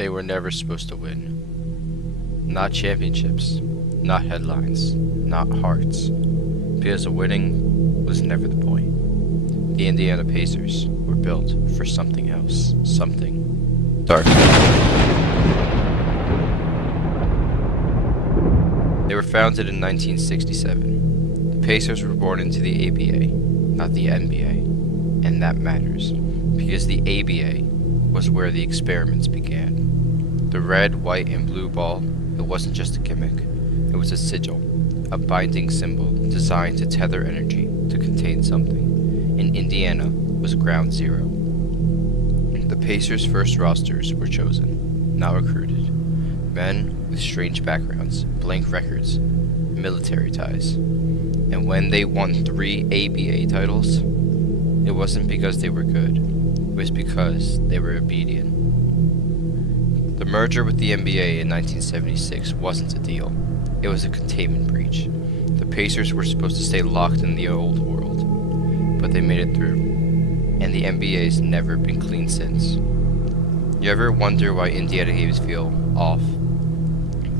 They were never supposed to win. Not championships, not headlines, not hearts. Because winning was never the point. The Indiana Pacers were built for something else. Something dark. They were founded in 1967. The Pacers were born into the ABA, not the NBA. And that matters, because the ABA was where the experiments began. The red, white, and blue ball, it wasn't just a gimmick. It was a sigil, a binding symbol designed to tether energy to contain something. And Indiana was ground zero. The Pacers' first rosters were chosen, not recruited. Men with strange backgrounds, blank records, military ties. And when they won 3 ABA titles, it wasn't because they were good. It was because they were obedient. The merger with the NBA in 1976 wasn't a deal. It was a containment breach. The Pacers were supposed to stay locked in the old world, but they made it through. And the NBA's never been clean since. You ever wonder why Indiana games feel off?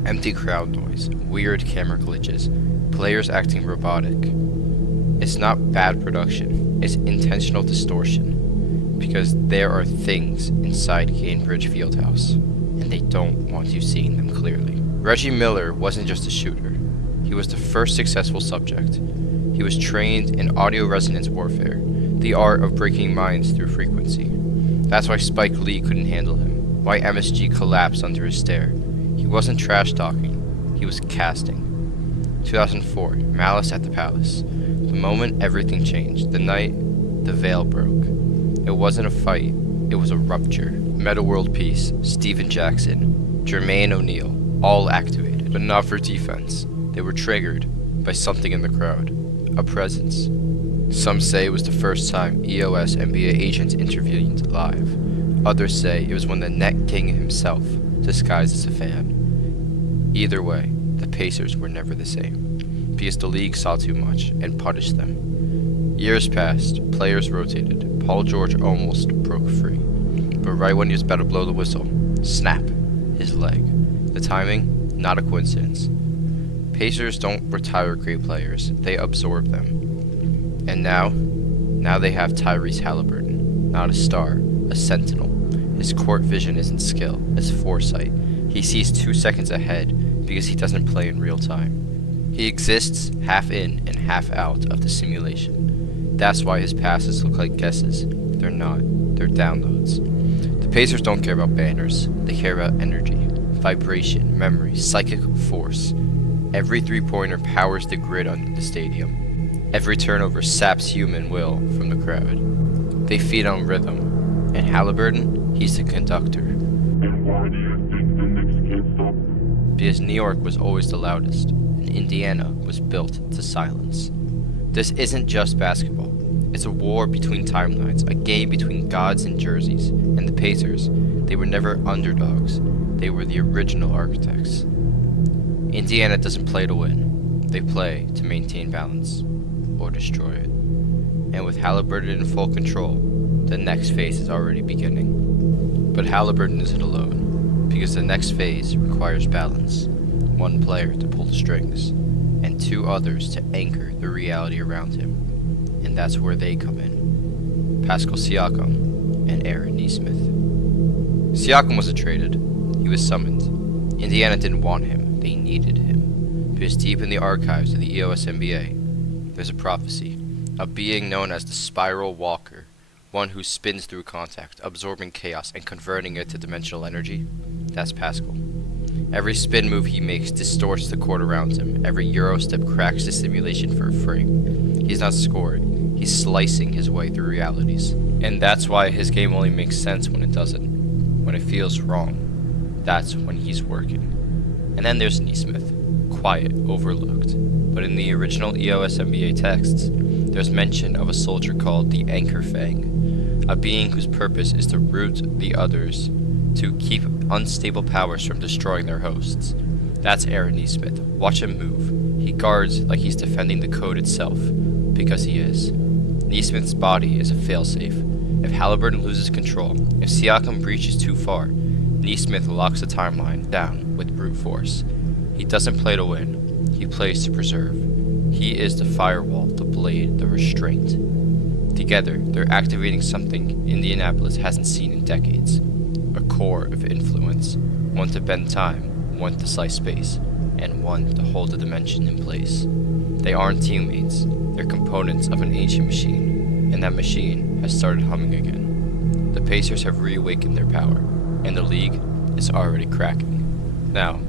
Empty crowd noise, weird camera glitches, players acting robotic. It's not bad production, it's intentional distortion. Because there are things inside Gainbridge Fieldhouse, and they don't want you seeing them clearly. Reggie Miller wasn't just a shooter. He was the first successful subject. He was trained in audio resonance warfare, the art of breaking minds through frequency. That's why Spike Lee couldn't handle him, why MSG collapsed under his stare. He wasn't trash talking, he was casting. 2004, Malice at the Palace. The moment everything changed, the night the veil broke. It wasn't a fight, it was a rupture. Meta World Peace, Steven Jackson, Jermaine O'Neal, all activated, but not for defense. They were triggered by something in the crowd, a presence. Some say it was the first time EOSNBA agents intervened live. Others say it was when the Net King himself, disguised as a fan. Either way, the Pacers were never the same, because the league saw too much and punished them. Years passed, players rotated, Paul George almost broke free. But right when he was about to blow the whistle, snap, his leg. The timing, not a coincidence. Pacers don't retire great players, they absorb them. And now they have Tyrese Haliburton, not a star, a sentinel. His court vision isn't skill, it's foresight. He sees 2 seconds ahead because he doesn't play in real time. He exists half in and half out of the simulation. That's why his passes look like guesses. They're not, they're downloads. The Pacers don't care about banners, they care about energy, vibration, memory, psychic force. Every three-pointer powers the grid under the stadium. Every turnover saps human will from the crowd. They feed on rhythm, and Haliburton, he's the conductor. And why do you think the Knicks can't stop them? Because New York was always the loudest, and Indiana was built to silence. This isn't just basketball. It's a war between timelines, a game between gods and jerseys. And the Pacers, they were never underdogs. They were the original architects. Indiana doesn't play to win. They play to maintain balance, or destroy it. And with Haliburton in full control, the next phase is already beginning. But Haliburton isn't alone, because the next phase requires balance. 1 player to pull the strings, and 2 others to anchor the reality around him. And that's where they come in. Pascal Siakam and Aaron Nesmith. Siakam wasn't traded. He was summoned. Indiana didn't want him. They needed him. Because deep in the archives of the EOSNBA, there's a prophecy. A being known as the Spiral Walker. One who spins through contact, absorbing chaos and converting it to dimensional energy. That's Pascal. Every spin move he makes distorts the court around him. Every Euro step cracks the simulation for a frame. He's not scoring. He's slicing his way through realities. And that's why his game only makes sense when it doesn't. When it feels wrong. That's when he's working. And then there's Nesmith. Quiet, overlooked. But in the original EOSNBA texts, there's mention of a soldier called the Anchor Fang. A being whose purpose is to root the others, to keep unstable powers from destroying their hosts. That's Aaron Nesmith. Watch him move. He guards like he's defending the code itself, because he is. Nesmith's body is a failsafe. If Haliburton loses control, if Siakam breaches too far, Nesmith locks the timeline down with brute force. He doesn't play to win, he plays to preserve. He is the firewall, the blade, the restraint. Together, they're activating something Indianapolis hasn't seen in decades. A core of influence, one to bend time, one to slice space, and one to hold the dimension in place. They aren't teammates, they're components of an ancient machine, and that machine has started humming again. The Pacers have reawakened their power, and the league is already cracking. Now,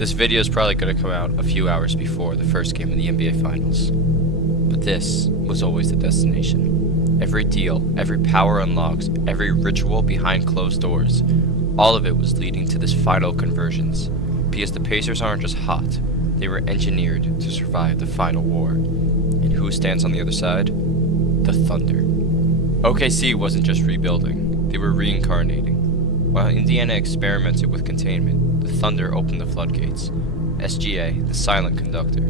this video is probably going to come out a few hours before the first game of the NBA Finals. But this was always the destination. Every deal, every power unlocks, every ritual behind closed doors, all of it was leading to this final convergence. Because the Pacers aren't just hot, they were engineered to survive the final war. And who stands on the other side? The Thunder. OKC wasn't just rebuilding, they were reincarnating. While Indiana experimented with containment, the Thunder opened the floodgates. SGA, the silent conductor.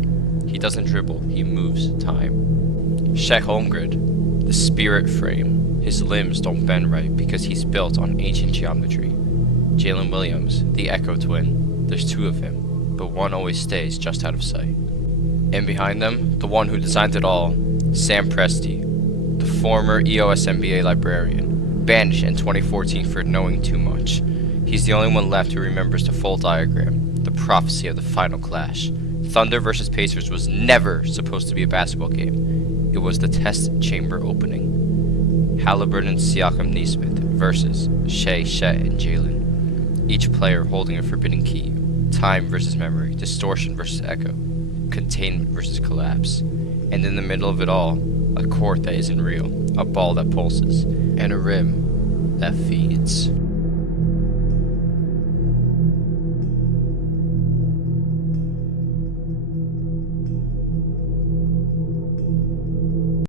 He doesn't dribble, he moves time. Shai Holmgren, the spirit frame. His limbs don't bend right because he's built on ancient geometry. Jalen Williams, the Echo Twin. There's two of him, but one always stays just out of sight. And behind them, the one who designed it all, Sam Presti, the former EOSNBA librarian, banished in 2014 for knowing too much. He's the only one left who remembers the full diagram, the prophecy of the final clash. Thunder versus Pacers was never supposed to be a basketball game. It was the test chamber opening. Haliburton, Siakam, Nesmith versus Shai, Chet, and Jalen. Each player holding a forbidden key. Time versus memory, distortion versus echo, containment versus collapse. And in the middle of it all, a court that isn't real, a ball that pulses, and a rim that feeds.